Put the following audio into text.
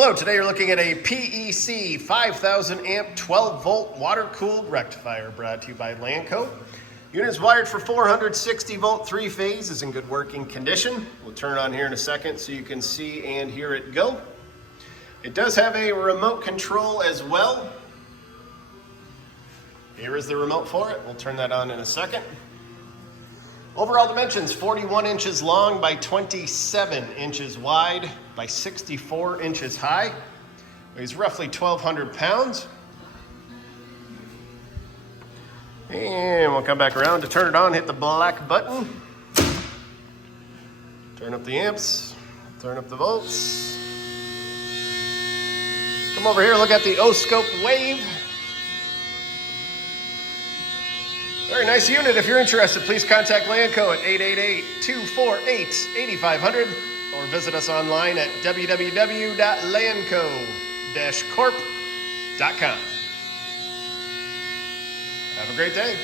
Hello, today you're looking at a PEC 5000 amp 12 volt water cooled rectifier brought to you by Lanco. Unit is wired for 460 volt 3-phase, is in good working condition. We'll turn it on here in a second so you can see and hear it go. It does have a remote control as well. Here is the remote for it. We'll turn that on in a second. Overall dimensions, 41 inches long by 27 inches wide by 64 inches high. Weighs roughly 1,200 pounds. And we'll come back around to turn it on, hit the black button. Turn up the amps, turn up the volts. Come over here, look at the O-scope wave. Very nice unit. If you're interested, please contact Lanco at 888-248-8500 or visit us online at www.lanco-corp.com. Have a great day.